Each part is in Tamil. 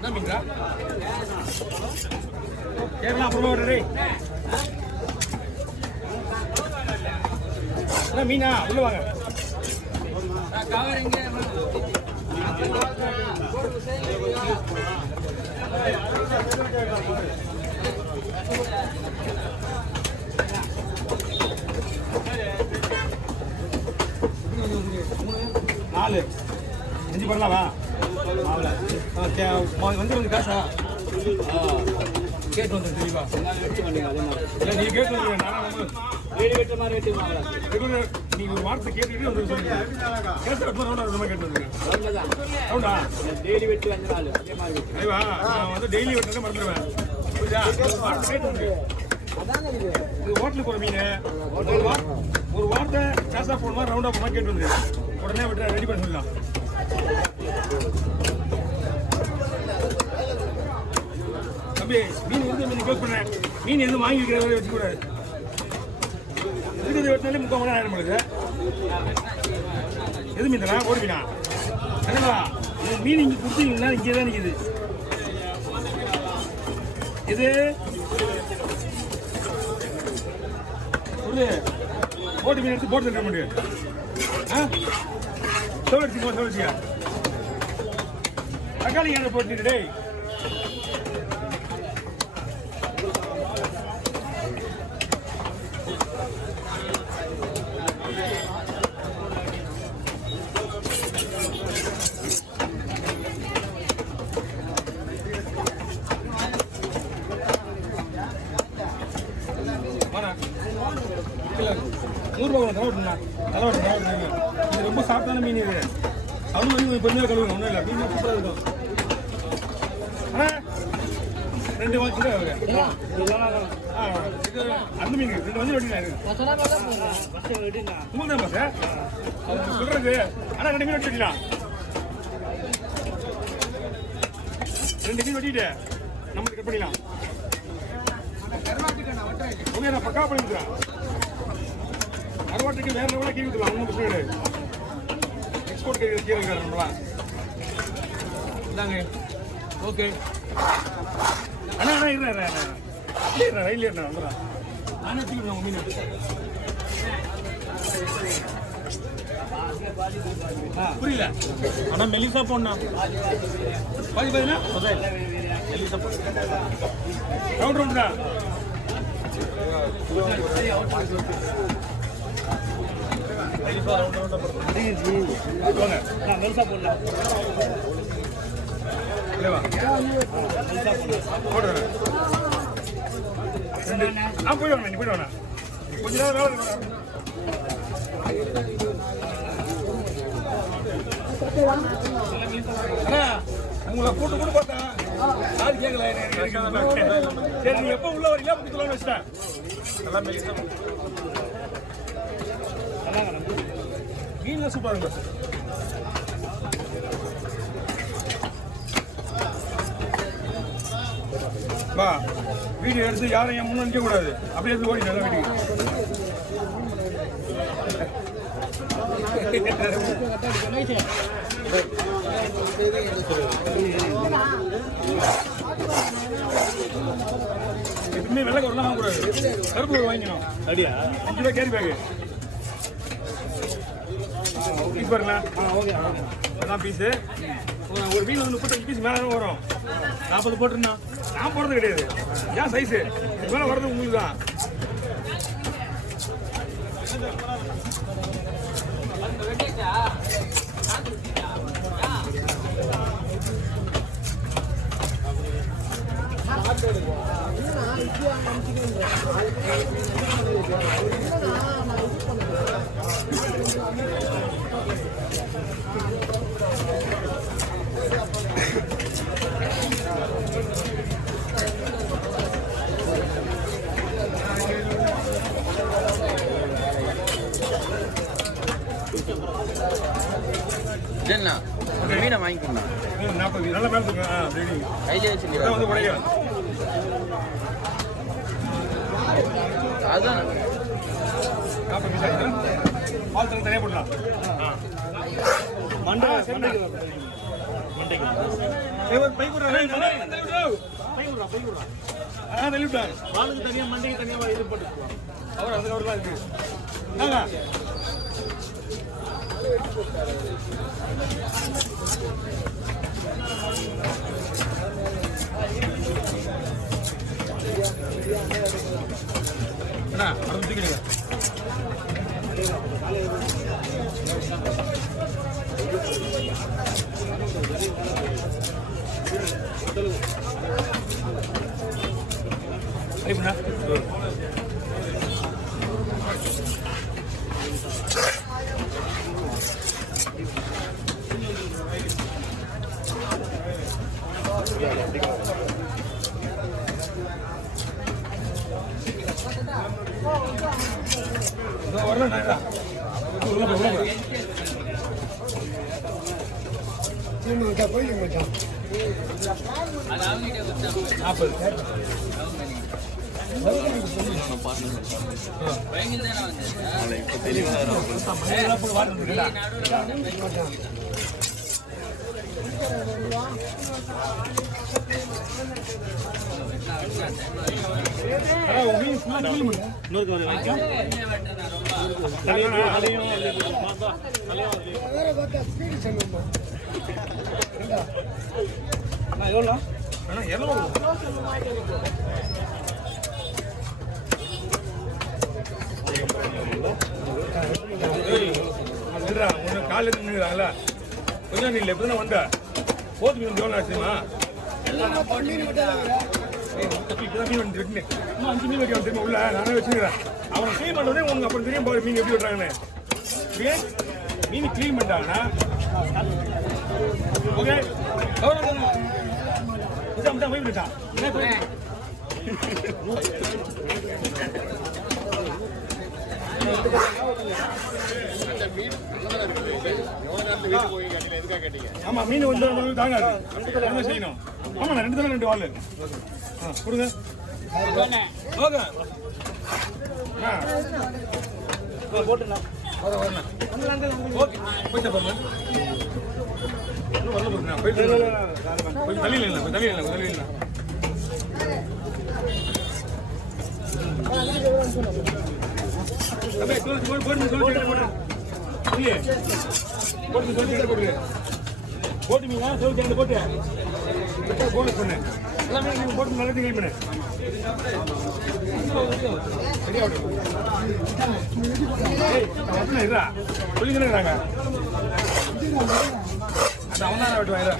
என்ன மீன்டா கேரளா அப்புறமா விடுறே என்ன மீனா உள்ள வாங்க நாலு அஞ்சு பண்ணலாமா வந்து கொஞ்சம் காசா கேட்டு வந்து தெளிவா இல்லை நீ கேட்டு வந்து நீங்க ஒரு வார்த்தை கேட்டுக்கிட்டு வந்து சொல்லுங்க கேட்டு கேட்டு வந்துருங்க டெய்லி வெட்டு 5 நாள் ஐவா நான் வந்து டெய்லி வெட்டுறதை மறந்துடுவேன் புரியுதா வார்த்தை கேட்டு வந்து இது ஹோட்டலுக்கு ஒரு மீன் ஒரு வார்த்தை காசா போடுமா ரவுண்டா போடுமா கேட்டு வந்து உடனே விட்டு ரெடி பண்ண சொல்லலாம் தம்பி மீன் வந்து மீன் கேட்க பண்ணேன் மீன் எதுவும் வாங்கி வைக்கிற வரை வச்சுக்கூடாது இருக்கிறது வெட்டினாலே 3/4 மணி நேரம் ஆயிரம் பொழுது எது மீன் தானே ஓடு மீனா என்னங்களா மீன் இங்கே கொடுத்தீங்கன்னா இங்கே தான் நிற்கிது இது சொல்லு போட்டு மீன் எடுத்து போட்டு தர முடியும் சொல்லிச்சியா தக்காளி என்ன போட்டு டேய் இது ரொம்ப சாப்பிட்டான மீன் இது அவனு வந்து கொஞ்சம் கழுவுங்க ஒன்றும் இல்லை மீன் சூப்பராக இருக்கும் ரெண்டு வாங்கிட்டு அந்த மீன் 2 வந்து வெட்டினாரு உங்களுக்கு தான் சார் அவங்க சொல்றது ஆனால் 2 மீன் வெட்டிக்கலாம் 2 மீன் வெட்டிட்டு நம்மளுக்கு கட் பண்ணிடலாம் உங்க நான் பக்கா பண்ணிக்கிறேன் அறுவாட்டுக்கு வேற லெவலாக கீழ் விட்டுலாம் ஒன்றும் பிரச்சனை கிடையாது எக்ஸ்போர்ட் கீழே இருக்காரு நம்மளா இதாங்க ஓகே அண்ணா இருறேன் ரயில் ஏறினேன் வந்துடுறேன் நானே வச்சுக்கிறேன் உங்கள் மீன் புரியல ஆனால் மெலிசா போடணும் பாதினா மெலிசா போட ரவுண்டா போயிடுவாங்க நீ போயிடுவாங்க கொஞ்ச நேரம் உங்களை கூட்டு கூட பார்த்தேன் யாரு கேட்கல சரி நீ எப்போ உள்ள வரீங்களா அப்படி சொல்லணும்னு வச்சுட்டேன் நல்லா மெலிசா மீன்லாம் சூப்பராக இருக்கும் வா வீடியோ எடுத்து யாரும் என் முன்னே நிற்க கூடாது அப்படியே எடுத்து ஓடி நல்லா வீட்டுக்கு எப்பவுமே வெள்ளை கவர்லாம் வாங்கக்கூடாது கருப்பு வாங்கிக்கணும் அப்படியா 5 ரூபா கேரி பேக்கு பீஸ் பாருங்களா அதான் பீஸு ஒரு மீன் வந்து 35 பீஸ் மேலே வரும் 40 போட்டுருந்தோம் நான் போடுறது கிடையாது ஏன் சைஸு இது மேலே வர்றது உங்களுக்கு தான் என்ன மீனை வாங்கிக்கணும் 40 நல்ல மேலே கையிலே வச்சு வந்து உடையா அதுதான் 40 பீஸ் பால் தனியாக போடலாம் மண்டை பை கூட தள்ளி விட்டாரு. வாளுக்கு தனியா மண்டைக்கு தனியா இது போட்டுக்குவோம். அவர் அந்த கவர்லாம் இருக்கு. நாங்க அண்ணா அறுபத்துக்கிறீங்க. ஐயா வரல கால நின்றுறாங்களா கொஞ்சம் நீ எப்படிதான் வந்த போத்து மீன் எவ்வளோ ஆச்சுமா 5 மீன் வைக்க தெரியுமா உள்ள நானே வச்சுக்கிறேன். அவனை க்ளீன் பண்ணுறதே உங்களுக்கு அப்புறம் தெரியும் போகிற மீன் எப்படி விட்றாங்கன்னு. மீன் க்ளீன் பண்ணிட்டாங்கன்னா ஓகே இதான் போய் விட்டான். ஆமா மீன் வந்து தாங்காது என்ன செய்யணும். ஆமா 2 தானே 2 வாள் கொடுங்க. போட்டு மீனா சொல்லி போட்டு போனஸ் பண்ணு எல்லாமே நீங்க போட்டு நல்லா கிளீன் பண்ணு. சொல்லிக்கிறாங்க அது அவன் தான் வெட்டுவாங்க.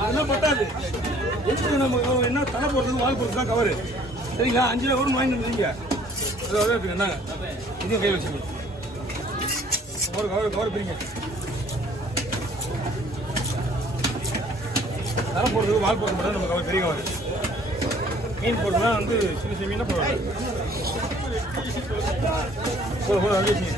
அதெல்லாம் பத்தாது. நம்ம என்ன தலை போடுறது வால் போடுறது தான் கவரு சரிங்களா. 5 கவரும் வாங்கி வந்துருங்க. அதை என்னங்க இதையும் கை வச்சுங்க. ஒரு கவர் பிரிங்க. தலை போடுறது வால் போடுறது மட்டும் நம்ம கவர் பெரிய கவர். மீன் போடுறதுலாம் வந்து சின்ன சின்ன மீனாக போடுவாங்க. போதும் அங்கே வச்சுங்க.